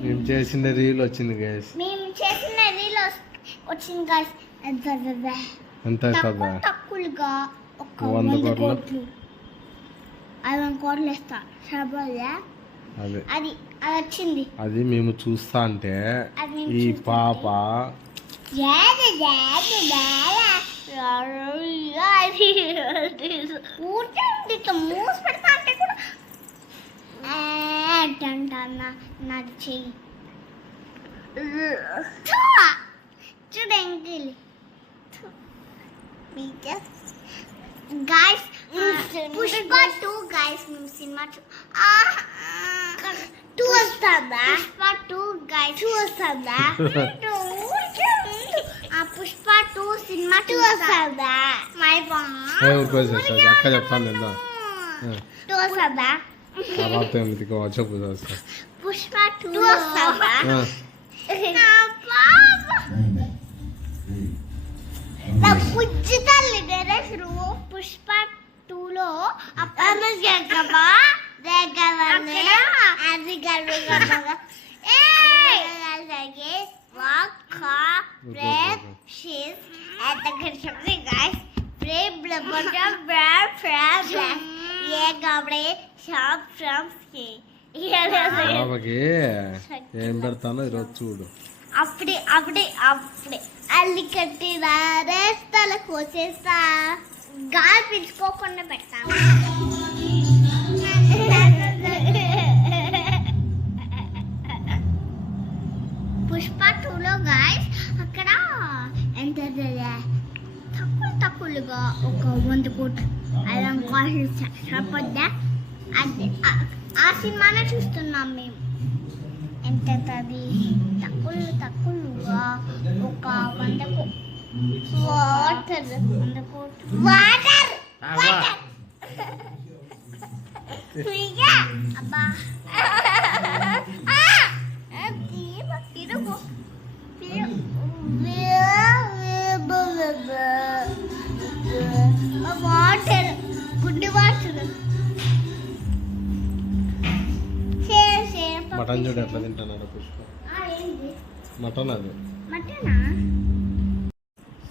మేము చేసిన రీల్ వచ్చింది గైస్. ఎంత అవుతుందా? తక్కువగా ఒక 100 కోట్లు. 5 కోట్లు ఇస్తా సరిపోదా? అదే అది అది వచ్చింది. అది మేము చూస్తా అంటే ఈ పాప మూసి పెడతా అంటే కూడా నాది చెయ్యి చూడండి గాయస్. పుష్ప 2 గాయస్ మేము సినిమా 2 వస్తుందా? పుష్ప 2 గాయస్ 2 వస్తుందా? పుష్ప 2 సినిమా 2 వస్తుందా? మై అక్క చెప్తాను ఎంత 2 వస్తుందా? చెప్పు పుష్ప 2 వస్తుందా? నా పుజ్జి తల్లి డైరెక్టర్ పుష్ప 2లో ఏం పెడతానో ఈరోజు చూడు. అప్పుడే అప్పుడే అప్పుడే అల్లి కట్టినారే తల కోసేస్తా గాలి పిలుచుకోకుండా పెడతాను. పుష్ప 2లో గాయస్ అక్కడ ఎంత తక్కువగా ఒక 100 కోట్లు 5 కోట్లు సరిపోద్దా? అది ఆ సినిమానే చూస్తున్నాం మేము. ఎంత తక్కువగా ఒక 100 వాటర్ 100 కోట్లు వాటర్ అబ్బా వాటర్ గుడ్డి వాటర్ మటన్ చూడు ఎట్లా తింటున్నాడు పుష్ప. మటన్ అది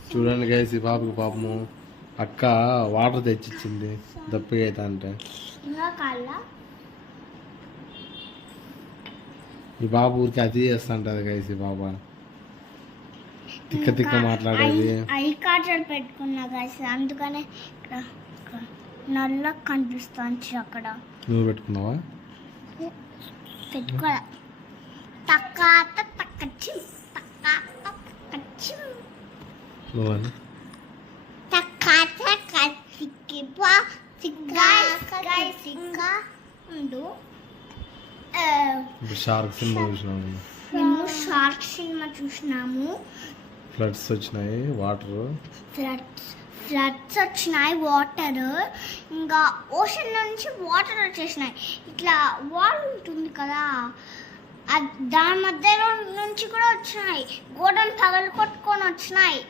చూడండి గైస్. ఈ పాపకి పాపము అక్క వాటర్ తెచ్చిచ్చింది దప్పిగా అవుతా అంటే. ఈ పాప ఊరికి అది చేస్తా ఉంటుంది గైస్. ఈ పాప తిక్క మాట్లాడేది. ఐ కార్డ్ పెట్టుకున్నా గైస్ అందుకనే నల్ల కనిపిస్తాను అక్కడ. నువ్వు పెట్టుకున్నావా? పెట్టుకోలే. షార్క్ సినిమా చూసినాము. మేము షార్క్ సినిమా చూసినాము. ఫ్లడ్స్ వచ్చినాయి వాటర్. ఫ్లడ్స్ వచ్చినాయి వాటర్. ఇంకా ఓషన్ నుంచి వాటర్ వచ్చేసినాయి. ఇట్లా వాల్ ఉంటుంది కదా దాని మధ్యలో నుంచి కూడా వచ్చినాయి. గోడలు పగలు కొట్టుకొని వచ్చినాయి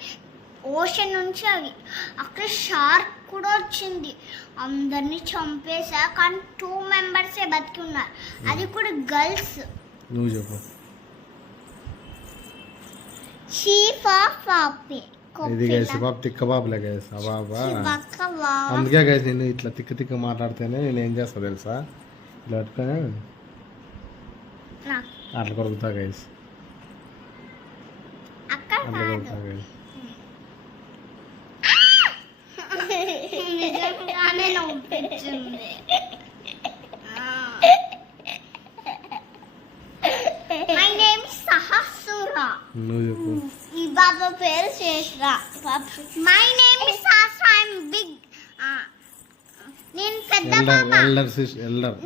ఓషన్ నుంచి. అవి అక్కడ షార్క్ కూడా వచ్చింది. అందరినీ చంపేసా కానీ 2 మెంబర్సే బతికి ఉన్నారు. అది కూడా గర్ల్స్. నువ్వు చెప్పు. ఇది గైస్ బాబు తిక్క బాబులే గైస్. అందుకే గైస్ నేను ఇట్లా తిక్క మాట్లాడితేనే నేను ఏం చేస్తా తెలుసా? ఇట్లా పట్టుకొని అట్లా కొరుకుతా గైస్. అట్లా కొరుకుతా guys. My name is Sahasura. నువ్వు చెప్పు. ఈ బాబా పేరు శేషరా. My name is Sahasra. I'm big. నేను పెద్ద పాప.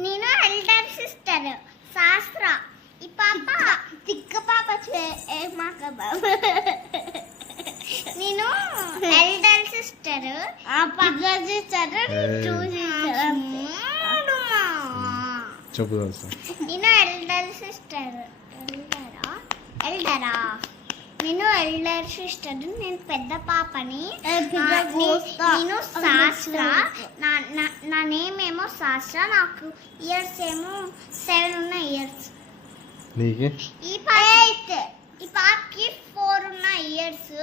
నేను ఎల్డర్ సిస్టర్ శాస్త్ర. ఈ పాప తిక్క పాప నేను ఎల్డర్ సిస్టర్. పెద్ద సిస్టర్ చెప్పు. నేను ఎల్డర్ సిస్టర్. ఎల్డరా నేను ఎల్డర్ సిస్టర్, నేను పెద్ద పాపని. నేను శాస్త్ర, నా నేమ్ ఏమో శాస్త్ర, నాకు ఇయర్స్ ఏమో 7 ఉన్నాయి ఇయర్స్. నీకు ఈ పాపకి 4 ఉన్నాయి ఇయర్స్.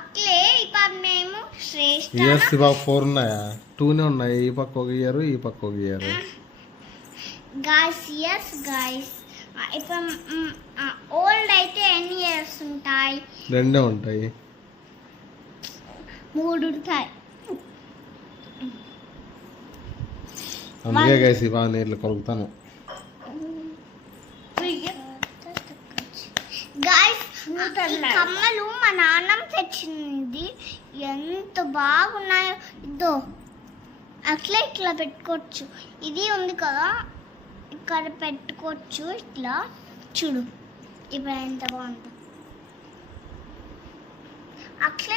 అట్లే ఈ పాప మేము శ్రేష్ఠ. ఇయర్స్ ఈ పాప 4 ఉన్నాయా? 2నే ఉన్నాయి. ఈ పక్క ఒక ఇయర్, ఈ పక్క ఒక ఇయర్. గాయ్స్ ఎస్ గాయ్స్, ఇప్పుడు ఓల్డ్ అయితే ఎన్ని ఇయర్స్ ఉంటాయి? 2 ఉంటాయి. 3 ఉంటాయి. అందుకే గైస్ ఈ బాగా నీళ్ళు కొరుకుతాను. గాయ్స్ ఈ కమ్మలు మా నాన్నమ్మ తెచ్చింది, ఎంత బాగున్నాయో. ఇదో అట్లా ఇట్లా పెట్టుకోవచ్చు. ఇది ఉంది కదా, ఇక్కడ పెట్టుకోవచ్చు. ఇట్లా చూడు ఇప్పుడు ఎంత బాగుందో. అట్లా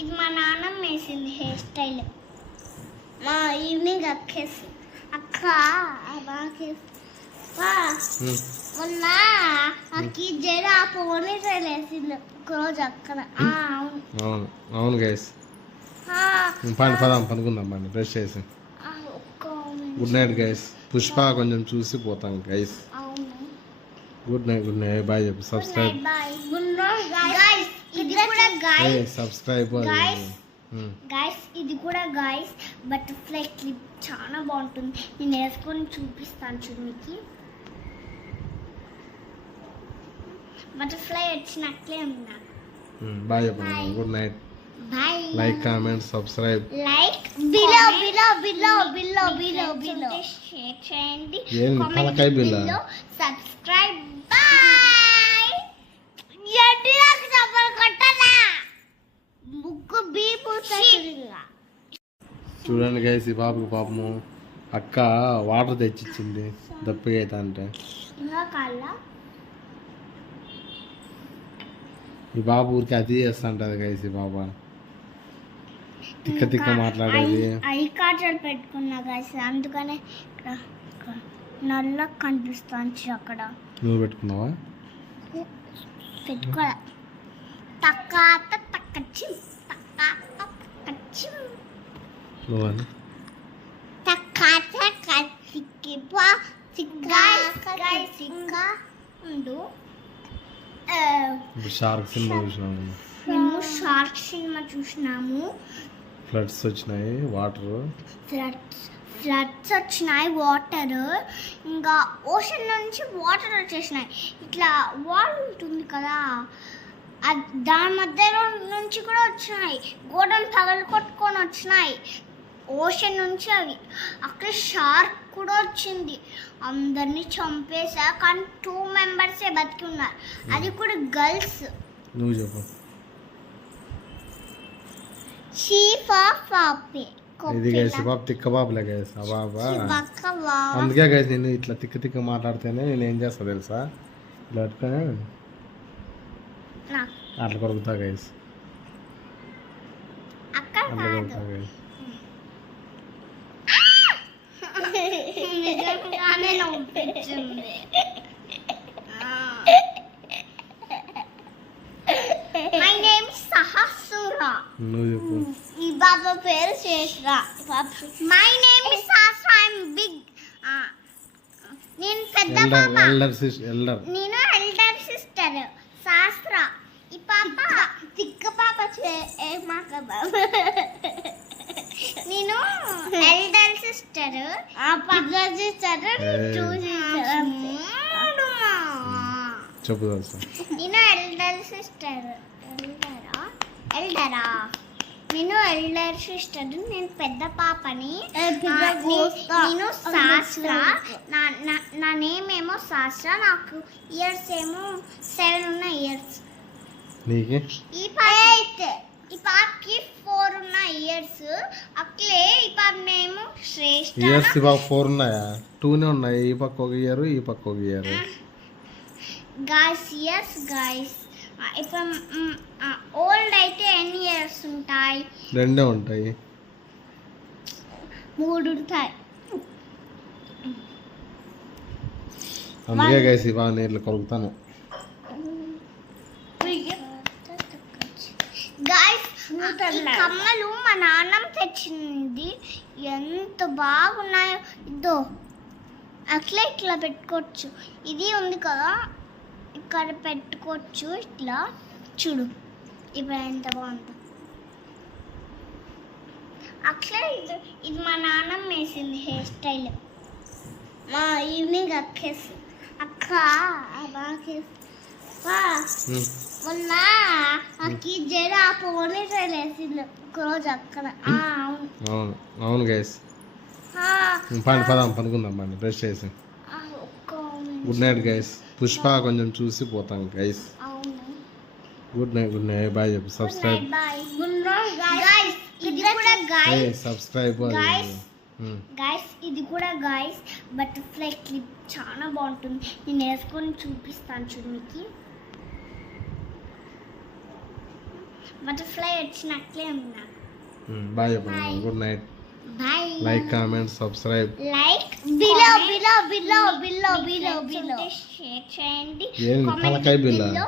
ఇది మా నాన్నమ్మ వేసింది హెయిర్ స్టైల్. మా ఈవినింగ్ అక్కేసి అక్క బాకేసి మొన్న అక్కి జడ పోనీ వేసింది ఒకరోజు అక్కడ. అవును అవును గైస్. పదాం పనుకుందాం పండి బ్రష్ చేసి. Good night guys. పుష్ప కొంచెం చూసి పోతాం గైస్. గుడ్ నైట్ బాయ్ చెప్పు. Subscribe subscribe guys. ఇది కూడా గైస్ బటర్ఫ్లై క్లిప్ చాలా బాగుంటుంది. నేను వేసుకొని చూపిస్తాను చూడు మీకు. బటర్ఫ్లై వచ్చినట్లే ఉంది నాకు. బాయ్ చెప్పండి. Good night. Bye. Like comment subscribe. Like below share చేయండి. తలకాయ బిల్ల సబ్స్క్రైబ్. బాయ్. ఎడ్లకు సపోర్ట్ కొట్టనా ముక్కు బీపు తగిలిగా. చూడండి గైస్ ఈ బాబుకి పాపము అక్క వాటర్ తెచ్చిచ్చింది దప్పిగా అయితే అంటే. ఇంకా కాళ్ళ ఈ బాబు ఊరికి అది చేస్తుంటది గైస్. ఈ బాబా తిక్క తిక్క మాట్లాడేది. ఐ కాజల్ పెట్టుకున్నా గైస్, అందుకనే ఇక్కడ నల్ల కనిపిస్తుంది. అక్కడ నువ్వు పెట్టుకున్నావా? పెట్టుకోలే. తక్కాత తక్కచ్చి నువ్వని తక్కాత కచ్చికి పా సిగ్గా సిగ్గా ఉండు. షార్క్ సినిమా చూసినాము. మేము షార్క్ సినిమా చూసినాము. ఫ్లడ్స్ వచ్చినాయి, వాటర్ ఫ్లడ్స్ వచ్చినాయి, వాటర్. ఇంకా ఓషన్ నుంచి వాటర్ వచ్చేసినాయి. ఇట్లా వాల్ ఉంటుంది కదా, దాని మధ్యలో నుంచి కూడా వచ్చినాయి. గోడను పగలు కొట్టుకొని వచ్చినాయి ఓషన్ నుంచి అవి. అక్కడ షార్క్ కూడా వచ్చింది, అందరినీ చంపేసా. కానీ 2 మెంబర్సే బతికి ఉన్నారు, అది కూడా గర్ల్స్. నువ్వు చెప్పు. ఇది గైస్ బాబు తిక్క బాబులే గైస్. బాబా అందుకే గైస్ నేను ఇట్లా తిక్క తిక్క మాట్లాడితేనే నేను ఏం చేస్తా తెలుసా, ఇలా పట్టుకొని అట్లా కొరుకుతా గైస్. అట్లా కొరుకుతా గైస్. My name Sahasra. నువ్వు చెప్పు. ఈ బాబా పేరు Seshara. My name is Sahasra. I am big. నేను పెద్ద పాప. నేను ఎల్డర్ సిస్టర్ శాస్త్ర. ఈ పాప తిక్క పాప. నేను ఎల్డర్ సిస్టర్, పెద్ద సిస్టర్, చెప్పు తెలుసా. నేను ఎల్డర్ సిస్టర్. ఎల్డరా నేను ఎల్డర్ సిస్టర్, నేను పెద్ద పాపని. నేను శాస్త్ర, నా నేమ్ ఏమో శాస్త్ర, నాకు ఇయర్స్ ఏమో 7 ఉన్నాయి ఇయర్స్. నీకు ఈ పాపకి 4 ఉన్నాయి ఇయర్స్. అట్లే ఈ పాప నేమ్ శ్రేష్ఠ. ఇయర్స్ ఈ పాప 4 ఉన్నాయా? 2నే ఉన్నాయి. ఈ పక్క ఒక ఇయర్, ఈ పక్క ఒక ఇయర్. గాయ్స్ ఎస్ గాయ్స్, ఇప్పుడు ఓల్డ్ అయితే ఎన్ని ఇయర్స్ ఉంటాయి? 2 ఉంటాయి. 3 ఉంటాయి. అందుకే గైస్ ఈ బాగా నీళ్ళు కొరుకుతాను. ఈ కమ్మలు మా నాన్నమ్మ తెచ్చింది. ఎంత బాగున్నాయో. ఇదో అట్లా ఇట్లా పెట్టుకోవచ్చు. ఇది ఉంది కదా, ఇక్కడ పెట్టుకోవచ్చు. ఇట్లా చూడు ఇప్పుడు ఎంత బాగుందో. అట్లా ఇది మా నాన్నమ్మ వేసింది హెయిర్ స్టైల్. మా ఈవినింగ్ అక్కేసి అక్క మొన్న అక్కి జర పోనీ స్టైల్ వేసింది ఒకరోజు అక్కడ. అవును అవును అవును గైస్. పదాం పనుకుందాం పండి బ్రష్ చేసి. Good night guys. పుష్ప కొంచెం చూసి పోతాం గైస్. అవును గుడ్ నైట్ బాయ్ చెప్పు. సబ్స్క్రైబ్ ఇది కూడా గైస్ సబ్స్క్రైబ్ గైస్ ఇది కూడా గైస్ బటర్ఫ్లై క్లిప్ చాలా బాగుంటుంది. నేను వేసుకొని చూపిస్తాను చూడు మీకు. బటర్ఫ్లై వచ్చినట్లే ఉంది. బాయ్ చెప్పండి. Good night. Bye. Like comment subscribe like below share చేయండి. ఏంది కామెంట్ తలకాయ బిల్ల? బిలో